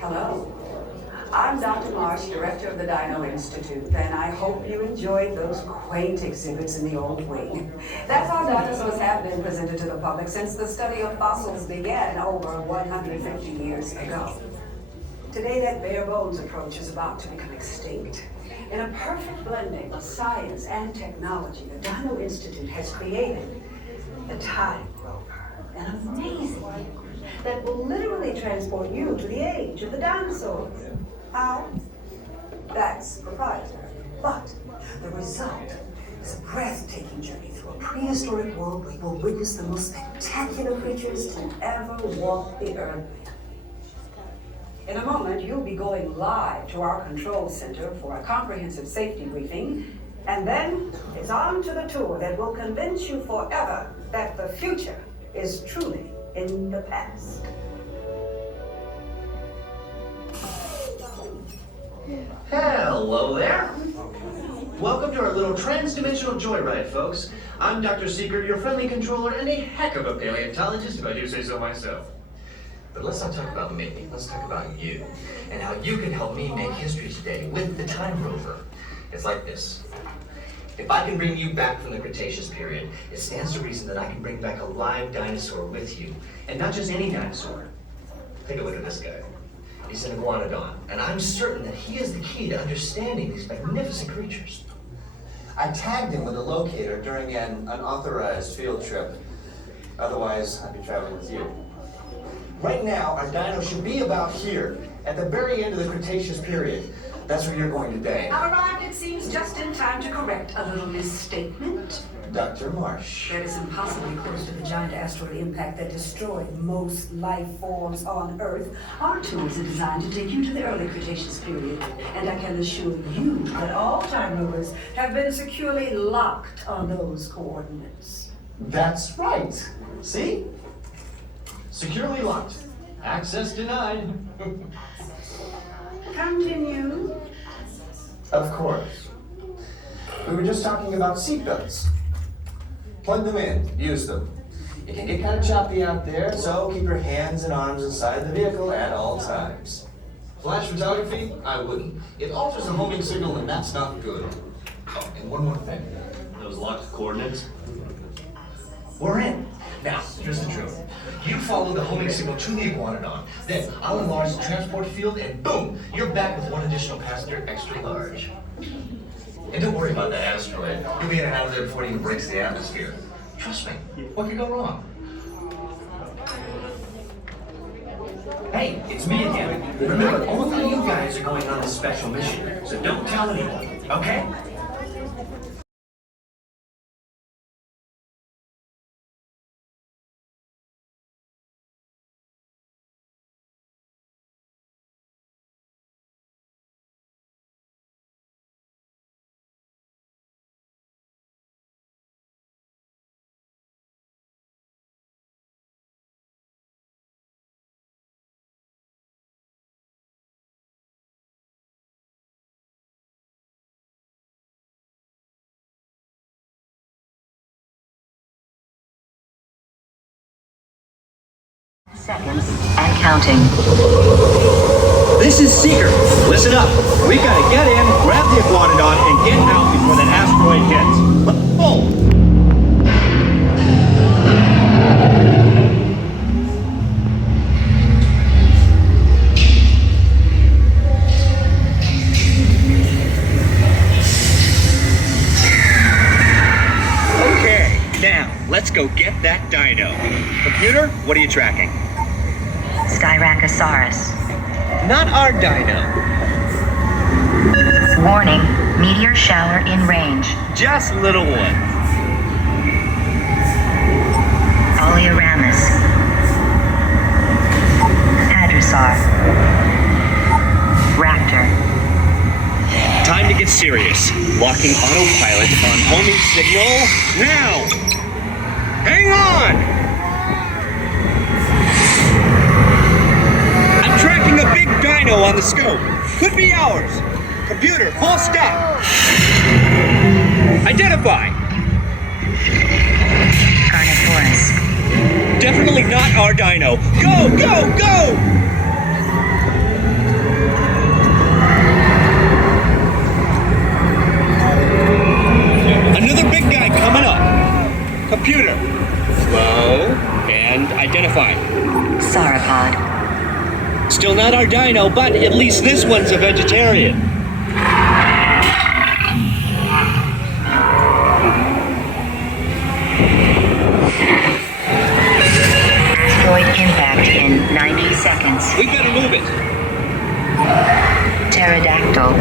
Hello. I'm Dr. Marsh, director of the Dino Institute, and I hope you enjoyed those quaint exhibits in the old wing. That's how dinosaurs have been presented to the public since the study of fossils began over 150 years ago. Today, that bare bones approach is about to become extinct. In a perfect blending of science and technology, the Dino Institute has created the Time Rover, an amazing vehicle that will literally transport you to the age of the dinosaurs. How? That's proprietary. But the result is a breathtaking journey through a prehistoric world where you'll witness the most spectacular creatures to ever walk the earth. In a moment, you'll be going live to our control center for a comprehensive safety briefing, and then it's on to the tour that will convince you forever that the future is truly in the past. Hello there. Welcome to our little trans-dimensional joyride, folks. I'm Dr. Secret, your friendly controller, and a heck of a paleontologist, if I do say so myself. But let's not talk about me. Let's talk about you, and how you can help me make history today with the Time Rover. It's like this. If I can bring you back from the Cretaceous period, it stands to reason that I can bring back a live dinosaur with you, and not just any dinosaur. Take a look at this guy. He's an iguanodon, and I'm certain that he is the key to understanding these magnificent creatures. I tagged him with a locator during an unauthorized field trip. Otherwise, I'd be traveling with you. Right now, our dino should be about here, at the very end of the Cretaceous period. That's where you're going today. I've arrived, it seems, just in time to correct a little misstatement. Dr. Marsh. That is impossibly close to the giant asteroid impact that destroyed most life forms on Earth. Our tours are designed to take you to the early Cretaceous period, and I can assure you that all time rovers have been securely locked on those coordinates. That's right. See? Securely locked. Access denied. Continue. Of course. We were just talking about seatbelts. Plug them in, use them. It can get kind of choppy out there, so keep your hands and arms inside the vehicle at all times. Flash photography? I wouldn't. It alters the homing signal, and that's not good. Oh, and one more thing. Those locked coordinates? We're in. Now, here's the truth. You follow the homing signal to the iguanodon, then I'll enlarge the transport field, and boom, you're back with one additional passenger extra large. And don't worry about that asteroid. You'll be in and out of there before it even breaks the atmosphere. Trust me, what could go wrong? Hey, it's me again. Remember, only you guys are going on this special mission, so don't tell anyone, okay? Seconds and counting. This is Seeker. Listen up. We gotta get in, grab the iguanodon, and get out before that asteroid hits. Boom! Okay, now let's go get that dino. Computer, what are you tracking? Styracosaurus. Not our dino. Warning, meteor shower in range. Just little one. Oleoramus. Hadrosaur. Raptor. Time to get serious. Locking autopilot on homing signal now. Hang on! I'm tracking a big dino on the scope. Could be ours. Computer, full stop. Identify. Carnotaurus. Definitely not our dino. Go, go, go! dino, but at least this one's a vegetarian. Asteroid impact in 90 seconds. We gotta move it. Pterodactyl.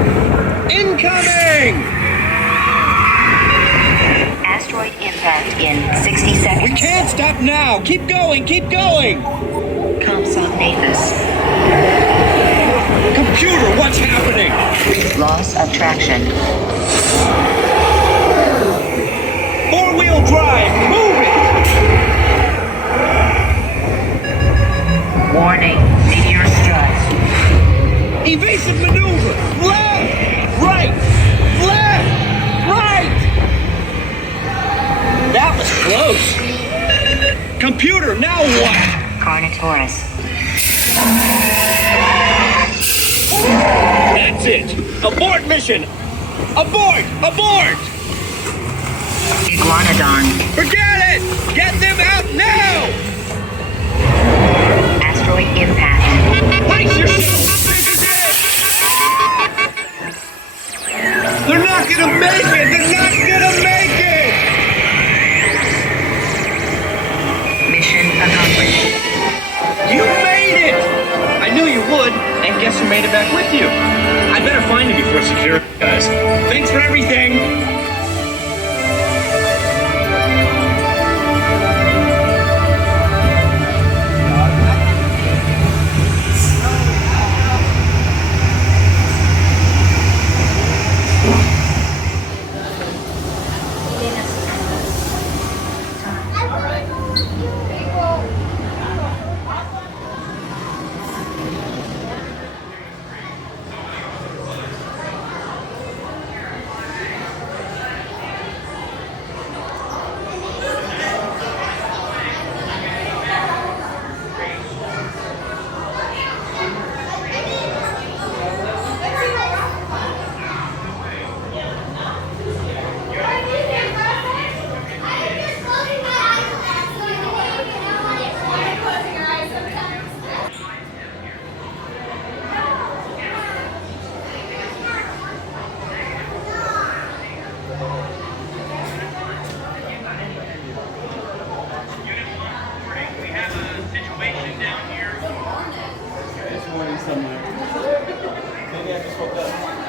Incoming! Asteroid impact in 60 seconds. We can't stop now. Keep going, keep going. Compsognathus. Computer, what's happening? Loss of traction. Four-wheel drive, move it! Warning, meteor strike. Evasive maneuver! Left! Right! Left! Right! That was close. Computer, now what? Carnotaurus. That's it! Abort mission! Abort! Abort! Iguanodon. Forget it! Get them out now! Asteroid impact. Brace yourself! This is it! They're not gonna make it! They're not gonna make it! Mission accomplished. You made it! I knew you would, and guess who made it back with you? I better find you before security, guys. Thanks for everything! Somewhere. Maybe I just woke up.